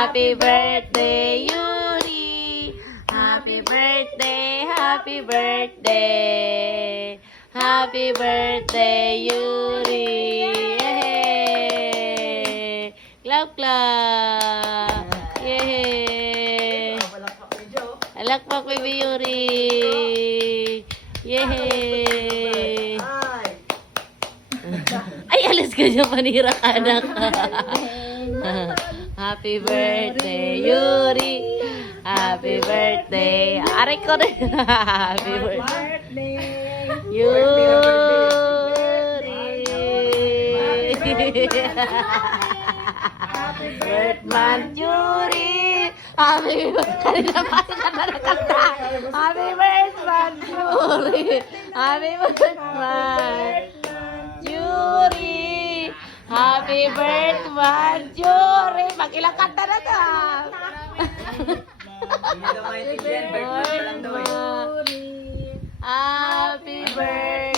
Happy birthday, Yuri. Happy birthday, happy birthday. Happy birthday, Yuri. Yay! Clap, clap. Yay! Alakpak, baby Yuri. Yay! Ay, alas ka niya, panira ka, anak. Happy birthday, Yuri. Happy birthday. Aray ko rin. Happy birthday, Yuri. Happy birthday, Yuri. Happy birthday. Happy birthday, Yuri. Happy birthday, Yuri. Happy birthday, Yuri. Mag-ilang kanta na to. Happy birthday,